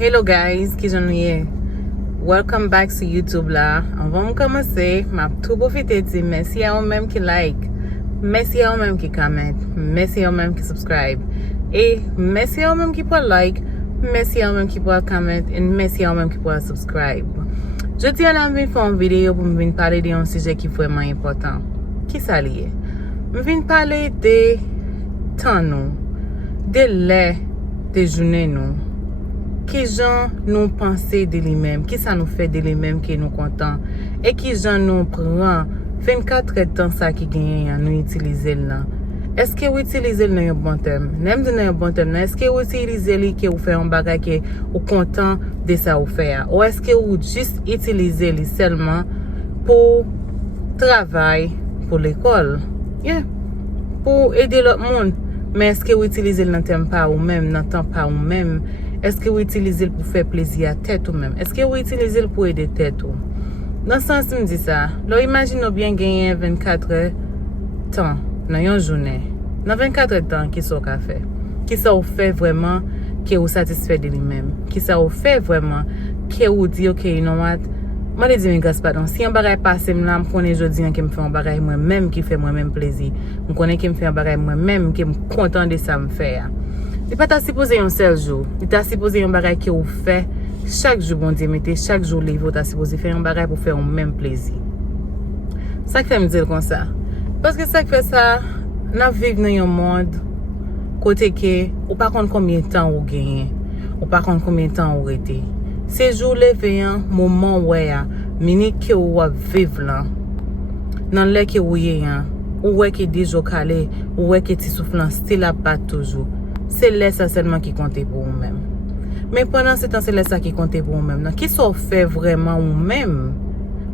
Hello guys, ki jan nou ye? Welcome back to YouTube la. Avant m komanse, m ap tou profite di mersi a ou menm ki like, mersi a ou menm ki comment, mersi a ou menm ki subscribe, e mersi a ou menm ki pou like, mersi a ou menm ki pou comment, e mersi a ou menm ki pou subscribe. Jodi an am vin fè un video pou m vin pale de yon suje ki fweman important. Ki sa liye? M vin pale de tan nou, de lè, de jounen nou. Ki jan nou pense de li menm, ki sa nou fe de li menm ki nou kontan, e ki jan nou pran 24 etan sa ki genyen yan nou itilize l nan. Eske ou itilize l nan yon bon tem? Nem di nan yon bon tem nan, eske ou itilize li ki ou fe yon bagay ki ou kontan de sa ou fe ya? Ou eske ou just itilize li selman pou travay, pou l'ekol? Yeah, pou ede lot moun. Men eske ou itilize l nan tem pa ou menm, nan tan pa ou menm? Eske ou itilize l pou fè plezi a tèt ou mèm? Eske ou itilize l pou ede tèt ou? Nan sens m di sa, lo imagine ou bien genyen 24 tan nan yon jounen. Nan 24 tan ki sa ou ka fè? Ki sa ou fè vwèman ki ou satisfè de li mèm? Ki sa ou fè vwèman ki ou di ok, you know what? Mwen de di mi gaspadon, si yon bagay pase m la, m konen jodi an ke m fè yon bagay mwen mèm ki fè mwen mèm plezi. M konen ke m fè yon bagay mwen mèm ki m kontan de sa m fè ya. Li pa ta sipoze yon sel jou. Li ta sipoze yon bagay ki ou fè. Chak jou bon di mette, chak jou li ou ta sipoze fè yon bagay pou fè yon mèm plezi. Sa ki fè m dil kon sa. Paske sa ki fè sa, nan viv nan yon mod, kote ke, ou pa kon koumyen tan ou genyen. Ou pa kon koumyen tan ou rete. Se jou le fè yon, mouman wè ya, minit ki ou wap viv lan. Nan lè ki ou ye yan, ou wè ki di jo kale, ou wè ki ti souflan stil ap bat toujou. Se lè sa selman ki konte pou ou mèm. Men pendant se tan se lè sa ki konte pou ou mèm nan, ki sa ou fè vreman ou mèm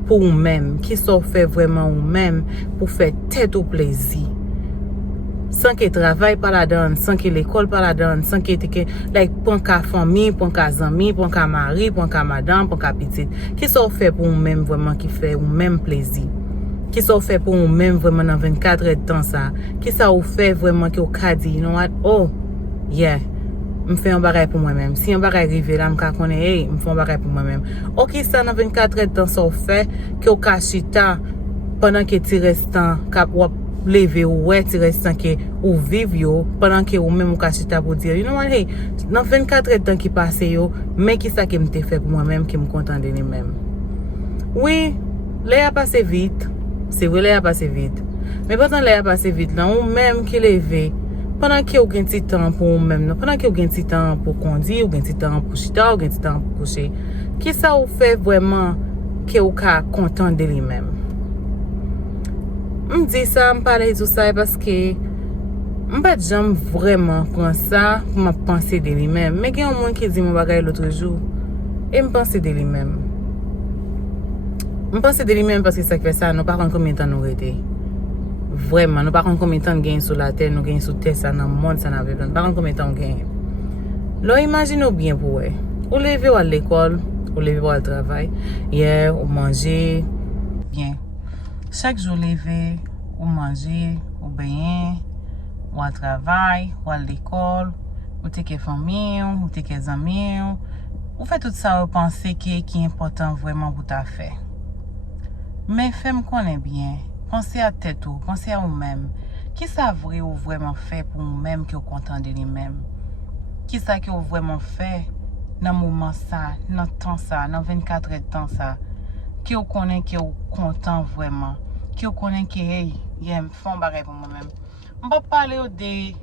pou ou mèm, ki sa ou fè vreman ou mèm pou fè tèt ou plezi. San ke travay pa la dan, san ke l'ekol pa la dan, san ke teke, like, pon ka fami, pon ka zami, pon ka mari, pon ka madan, pon ka pitit. Ki sa ou fè pou ou mèm vreman ki fè ou mèm plezi. Ki sa ou fè pou ou mèm vreman nan 24 etan sa. Ki sa ou fè vreman ki ou ka di, you know what, oh, yeah, m fè yon bagay pou mwen mèm. Si yon bagay rive la, m ka konen, hey, m fè yon bagay pou mwen mèm. Ok, sa nan 24 etan sa ou fè, ki ou ka chita, pendant ki ti restan, kap wap leve ou wè ti restan ki ou vive yo, pendant ki ou mèm ou ka chita pou dir, you know what, hey, nan 24 etan ki pase yo, men ki sa ki m te fè pou mwen mèm, ki m kontan de ni mèm. Oui, lè a pase vite, se wè lè a pase vite. Men potan lè a pase vite lan, ou mèm ki leve, pendant ki ou gen ti tan pou ou mèm nan, pendant ki ou gen ti tan pou kondi, ou gen ti tan pou chita, ou gen ti tan pou kouche, ki sa ou fè vwèman ki ou ka kontan de li mèm. M di sa, m pale tout sa, paske m bat jam vwèman pran sa pou m panse de li mèm. Men gen yon moun ki di m bagay l'otre jou, e m panse de li mèm. M panse de li mèm paske sa kwe sa, nou pa kon koumyen tan nou rete. Vreman, nou pa kon koumyen tan gen sou la ten, nou gen sou ten sa nan moun sa nan vevan. Pa kon koumyen tan gen. Lo imagine ou bien pou we. Ou leve ou al l'ekol, ou leve ou al travay. Yeah, ou manje. Bien. Chak jou leve, ou manje, ou beyen, ou al travay, ou al l'ekol, ou teke fami, ou teke zami. Ou fè tout sa ou pense ki important vreman pou ta fè. Men fèm konen bien. Pense à tête ou, pense à vous-même. Qui ça vrai ou vraiment fait pour vous-même qui vous content de lui-même? Qui ça qui vous vraiment fait dans le moment ça, dans le temps ça, dans 24 heures de temps ça? Qui vous connaît qui vous content vraiment? Qui vous connaît qui hey, yeah, me font barrer pour moi-même. On va parler de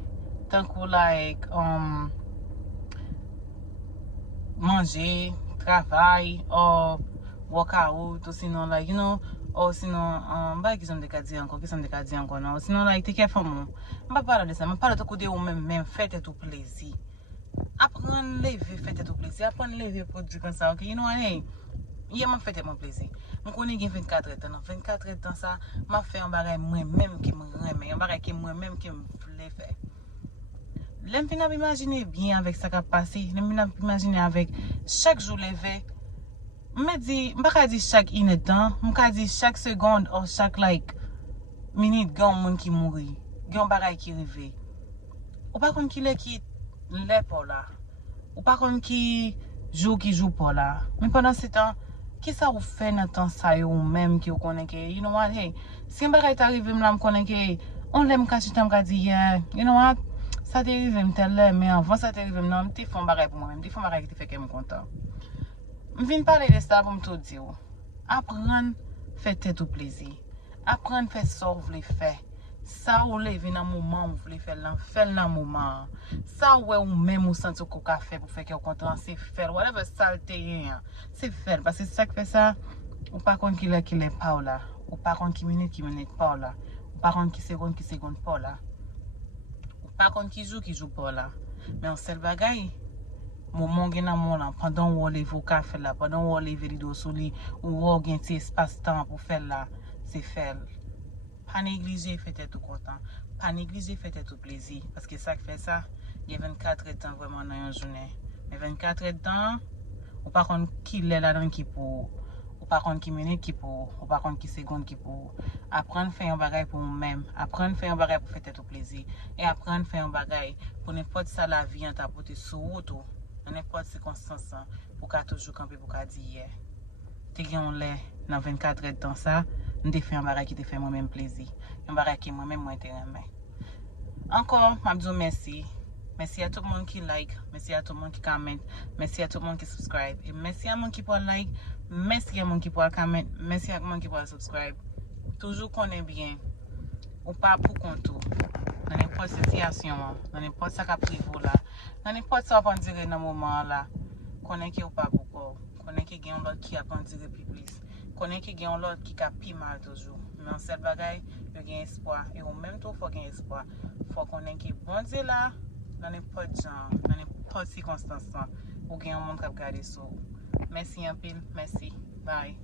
tant que like manger, travail, or workout, ou sinon like, you know, ou sinon, ba ki som de ka di anko nan, ou sinon like, te ke fam ou. Mba pala de sa, mba pala to kou de ou men fète tou plezi. Apren leve fète tou plezi, apren leve prodwi kon sa, ok, you know what, hey, ye man fète mon plezi. Mwen konen gen 24 etan, 24 etan sa, ma fè yon bagay mwen menm ki mwen reme, yon bagay ki mwen menm ki mwen vle fè. Lem fin ap imagine bien avèk sa ka pase, lem fin ap imagine avèk chak jou leve. Mba ka di chak inetan, mba ka di chak seconde ou chak like minute gen moun ki mouri, gen bagay ki rive. Ou pa kon ki le ki le pou la. Ou pa kon ki jour qui joue pas là. Mais pendant ce temps, qui ça vous fait dans temps ça ou même qui vous connaît que, you know what, hey, si un bagay t'arrive, me connaît que, on l'aime quand je t'aime dit, yeah, you know what, ça t'arrive, tel mais avant ça t'arrive, non, m'te font bagay pour moi-même, m'te font bagay qui te fait que me content. M'vin parler de ça pour me tout dire. Apprendre faire tête au plaisir. Apprendre faire ça vous voulez faire. Ça ou lever dans moment vous voulez faire là, faire dans moment. Ça ou même ou sentir qu'on a fait pour faire que vous content, c'est faire whatever saleté c'est faire parce que ça qui fait ça ou pas contre qui est pas là. Ou pas contre qui minute pas là. Ou pas contre qui seconde pas là. Ou pas contre qui joue pas là. Mais on seul bagaille moment gen nan mon là pendant ou lever au café là, pendant ou lever rideau sous lit ou gen ti espace temps pour faire là, c'est faire. Pas négliger fait être tout content, pas négliger fait être tout plaisir parce que ça qui fait ça, il y a 24 heures de temps vraiment dans une journée. Mais 24 heures de temps, ou pas contre qui l'est là-dedans qui pour ou pas contre qui minute qui pour ou pas contre qui seconde qui pour apprendre faire un bagage pour nous-mêmes, apprendre faire un bagage pour faire tout plaisir et apprendre faire un bagage pour n'importe ça la vie en t'apporter sur route dans n'importe circonstance pour qu'à toujours camper pour qu'à dire t'es gagne lait dans 24 heures de temps ça m'te fait un bagage qui te fait moi-même plaisir un bagage qui moi-même moi intérêt encore m'a dit merci. Merci à tout le monde qui like, merci à tout le monde qui commente, merci à tout le monde qui subscribe. Et merci à tout le monde qui peut like, merci à tout le monde qui peut comment, merci à tout le monde qui peut subscribe. Toujours qu'on est bien, ou pas pour compte tout. Dans n'importe situation, dans n'importe ça qui prévu là, dans n'importe ça qu'on dirait dans le moment là, qu'on est qui ou pas beaucoup, qu'on est qui gagne l'autre qui a pas dire plus, qu'on est qui gagne l'autre qui a plus mal toujours. Mais en cette bagaille, il y a espoir. Et au même temps, il faut qu'il y ait espoir. Il faut qu'on ait qui bon Dieu là. Dans n'importe genre, dans n'importe circonstance, ou bien un monde qui a regardé ça. Merci un peu, merci, bye.